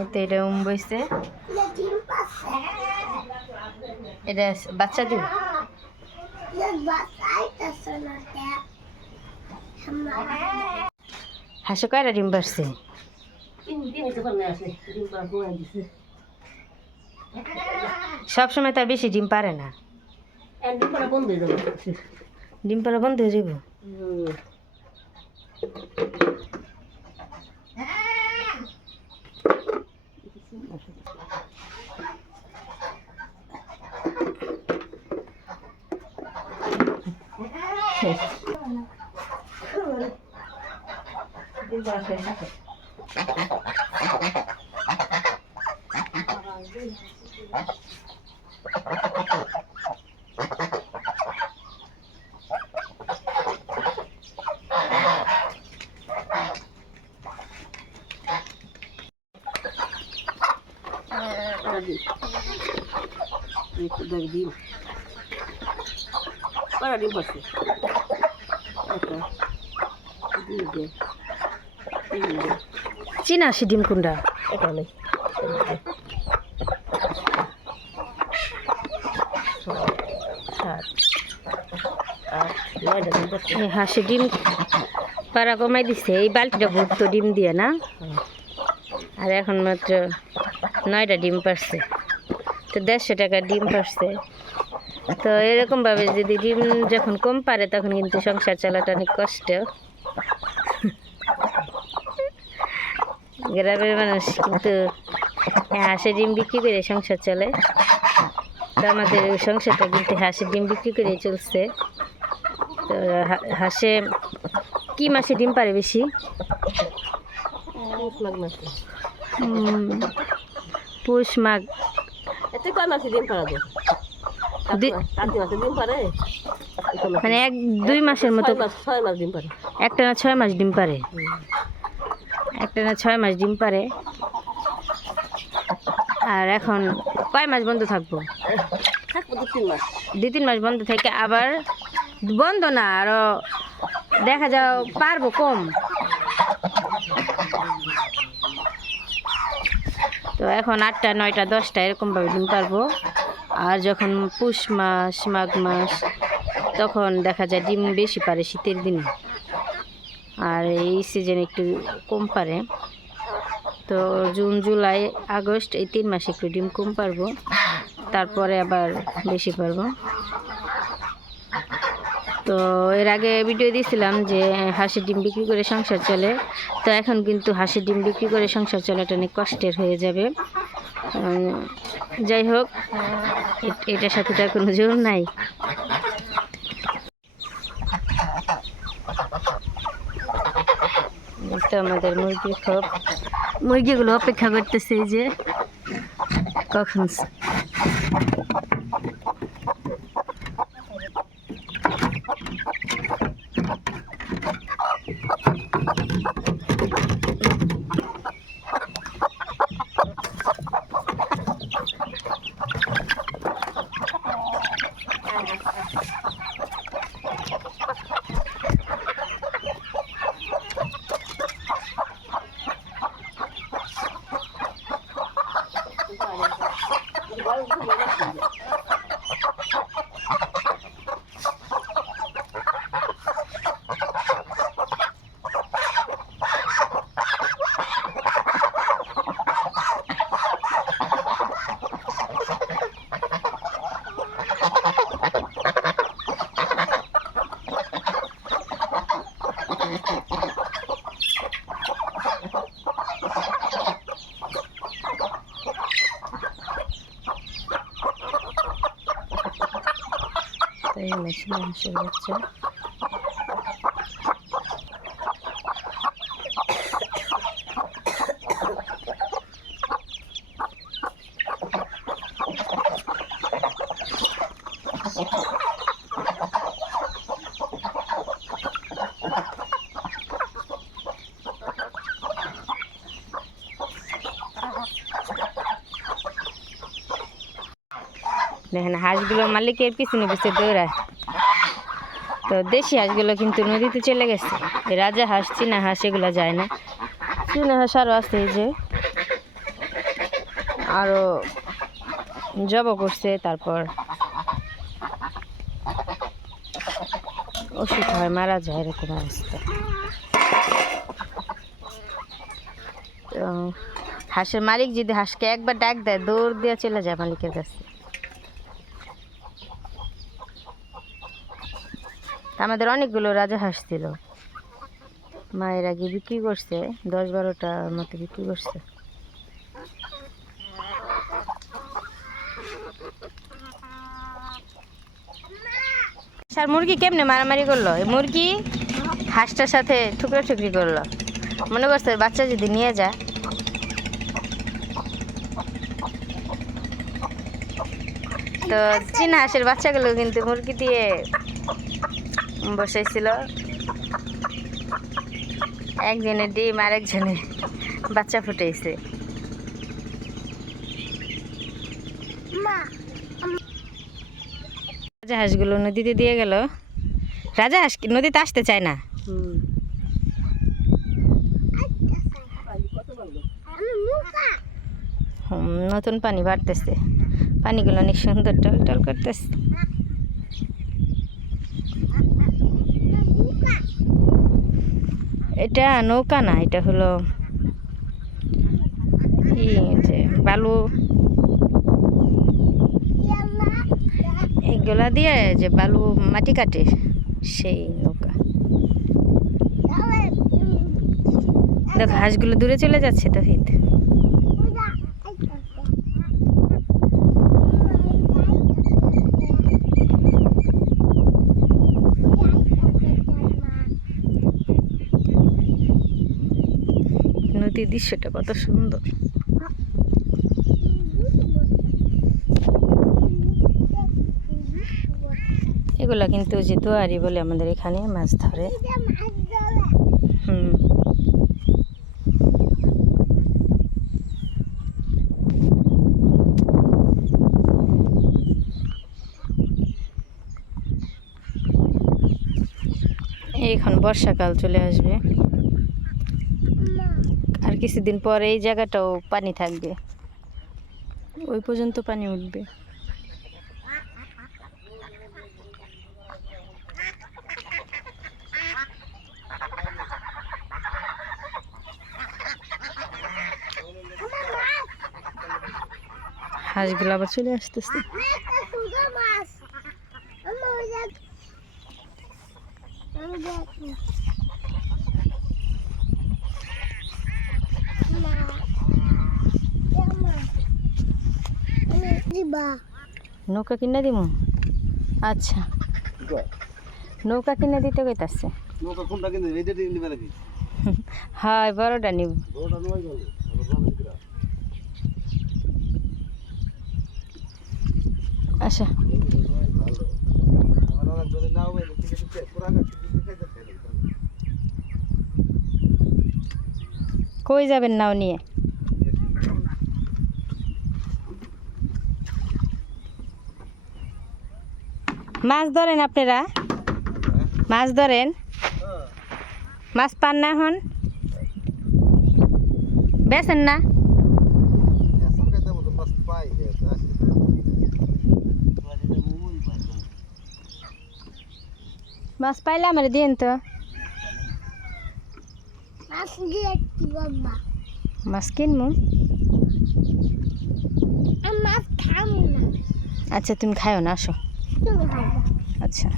এতে এটা উম বইছে। এটা বাচ্চা দিব হাসো, কয়টা ডিম পারছে সব সময় তার বেশি ডিম পারে না। ডিম পারা বন্ধ হয়ে যাব। শেষ চিনা সে ডিম কুন্ডা এই হাসি ডিম পাড়া কমাই দিছে, এই বালতিটা ভর্ত ডিম দিয়ে না? আর এখন মাত্র নয়টা ডিম পারছে। তো দেড়শো টাকা ডিম পারছে। তো এরকমভাবে যদি ডিম যখন কম পারে তখন কিন্তু সংসার চালাটা অনেক কষ্ট। গ্রামের মানুষ কিন্তু হাঁসের ডিম বিক্রি করে সংসার চলে তো আমাদের ওই সংসারটা কিন্তু হাঁসের ডিম বিক্রি করে চলছে। তো হাঁসে কি মাসে ডিম পারে বেশি? পৌষ মাঘ। এতে কয় মাসে ডিম পারা যায় মানে এক দুই মাসের মতো ছয় মাস ডিম পারে একটা না ছয় মাস ডিম পারে একটা না ছয় মাস ডিম পারে আর এখন কয় মাস বন্ধ থাকব? থাকব দু তিন মাস। দুই তিন মাস বন্ধ থেকে আবার বন্ধ না আরও দেখা যাও পারব কম তো এখন আটটা, নয়টা, দশটা এরকমভাবে ডিম পারব। আর যখন পুষ মাস, মাঘ মাস, তখন দেখা যায় ডিম বেশি পারে শীতের দিনে। আর এই সিজন একটু কম পারে। তো জুন, জুলাই, আগস্ট এই তিন মাসে একটু ডিম কম পারব। তারপরে আবার বেশি পারব। তো এর আগে ভিডিও দিয়েছিলাম যে হাঁসের ডিম বিক্রি করে সংসার চলে। তো এখন কিন্তু হাঁসের ডিম বিক্রি করে সংসার চলাটা অনেক কষ্টের হয়ে যাবে। যাই হোক এটার সাথে তার কোনো জোর নাই। তো আমাদের মুরগি খুব মুরগিগুলো অপেক্ষা করতেছে যে। কখন? তাই মেশিন হাঁসের বাচ্চা দেখেন হাঁসগুলো মালিকের পিছনে পিছনে দৌড়ায়। তো দেশি হাঁসগুলো কিন্তু নদীতে চলে গেছে। রাজা হাঁস, চীনা হাঁস, এগুলো যায় না। চীনা হাঁস আরও এই যে। আরও জব করছে, তারপর ওষুধ হয়, মারা যায়, এরকম অবস্থা। তো হাঁসের মালিক যদি হাঁসকে একবার ডাক দেয়, দৌড় দিয়ে চলে যায় মালিকের কাছে। আমাদের অনেকগুলো রাজা হাঁস ছিল। মায়ের আগে বিক্রি করছে, দশ বারোটার মতো বিক্রি করছে। আর মুরগি কেমনে মারামারি করল? মুরগি হাঁসটার সাথে ঠুকরা ঠুকরি করল। মনে করছে বাচ্চা যদি নিয়ে যায়। তো চীনা হাঁসের বাচ্চাগুলো কিন্তু মুরগি দিয়ে বসেছিল একজনের ডিম আরেকজনের বাচ্চা ফুটেছে রাজা হাঁসগুলো নদীতে দিয়ে গেল। রাজা হাঁস কি নদীতে আসতে চায় না? নতুন পানি বাড়তেছে। পানিগুলো অনেক সুন্দর টল টল করতেছে। এটা নৌকা না, এটা হলো যে বালু। এগুলা দিয়ে যে বালু মাটি কাটে, সেই নৌকা। দেখো, হাঁসগুলো দূরে চলে যাচ্ছে তো হিত নদীর দৃশ্যটা কত সুন্দর। এগুলা কিন্তু যে দুয়ারি বলে আমাদের এখানে মাছ ধরে। হুম। এখন বর্ষাকাল চলে আসবে। কিছুদিন পর এই জায়গাটাও পানি থাকবে। ওই পর্যন্ত পানি উঠবে। হাঁসগুলো আবার চলে আসতেছে। নৌকা কিনে দিব আচ্ছা। নৌকা কিনে দিতে কইতাছে। নৌকা কোনটা কিনতে এটা দিয়ে নিবে নাকি? হয় বড়টা নিব। বড়টা নয় আচ্ছা। কই যাবেন নাও নিয়ে? মাছ ধরেন আপনারা? মাছ ধরেন? মাছ পান না এখন? বেছেন না? মাছ পাইলে আমার দিন তো। মাছ কিনবো। আচ্ছা তুমি খাও না আসো। আচ্ছা